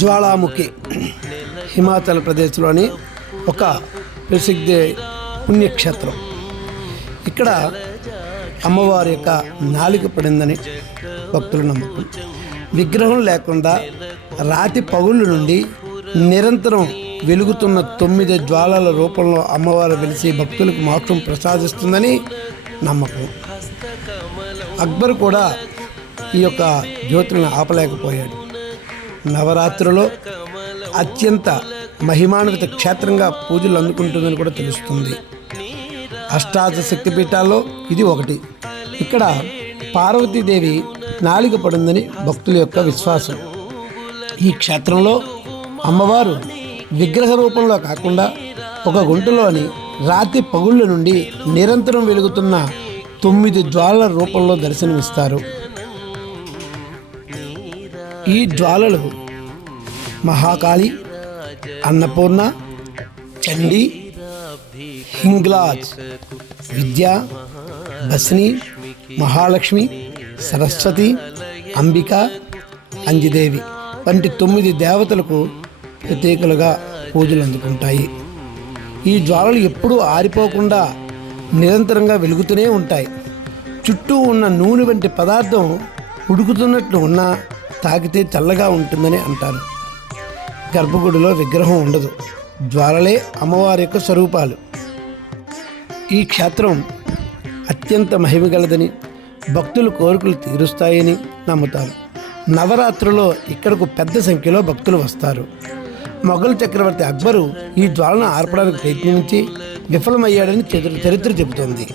జ్వాలాముఖి హిమాచల్ ప్రదేశ్లోని ఒక ప్రసిద్ధ పుణ్యక్షేత్రం. ఇక్కడ అమ్మవారి యొక్క నాలుక పడిందని భక్తుల నమ్మకం. విగ్రహం లేకుండా రాతి పగుళ్ళ నుండి నిరంతరం వెలుగుతున్న 9 జ్వాలల రూపంలో అమ్మవారు వెలిసి భక్తులకు మోక్షం ప్రసాదిస్తుందని నమ్మకం. అక్బర్ కూడా ఈ యొక్క జ్యోతులను ఆపలేకపోయాడు. నవరాత్రిలో అత్యంత మహిమాన్విత క్షేత్రంగా పూజలు అందుకుంటుందని కూడా తెలుస్తుంది. అష్టాదశ శక్తిపీఠాల్లో ఇది ఒకటి. ఇక్కడ పార్వతీదేవి నాలుక పడిందని భక్తుల యొక్క విశ్వాసం. ఈ క్షేత్రంలో అమ్మవారు విగ్రహ రూపంలో కాకుండా ఒక గుంటలోని రాతి పగుళ్ళ నుండి నిరంతరం వెలుగుతున్న 9 జ్వాలల రూపంలో దర్శనమిస్తారు. ఈ జ్వాలలు మహాకాళి, అన్నపూర్ణ, చండీ, హింగ్లాజ్, విద్య, బస్ని, మహాలక్ష్మి, సరస్వతి, అంబిక, అంజిదేవి వంటి 9 దేవతలకు ప్రత్యేకలుగా పూజలు అందుకుంటాయి. ఈ జ్వాలలు ఎప్పుడూ ఆరిపోకుండా నిరంతరంగా వెలుగుతూనే ఉంటాయి. చుట్టూ ఉన్న నూనె వంటి పదార్థం ఉడుకుతున్నట్లు ఉన్నా తాకితే చల్లగా ఉంటుందని అంటారు. గర్భగుడిలో విగ్రహం ఉండదు. జ్వాలలే అమ్మవారి యొక్క స్వరూపాలు. ఈ క్షేత్రం అత్యంత మహిమగలదని, భక్తుల కోరికలు తీరుస్తాయని నమ్ముతారు. నవరాత్రుల్లో ఇక్కడకు పెద్ద సంఖ్యలో భక్తులు వస్తారు. మొఘల్ చక్రవర్తి అక్బరు ఈ జ్వాలను ఆర్పడానికి ప్రయత్నించి విఫలమయ్యాడని చరిత్ర చెబుతోంది.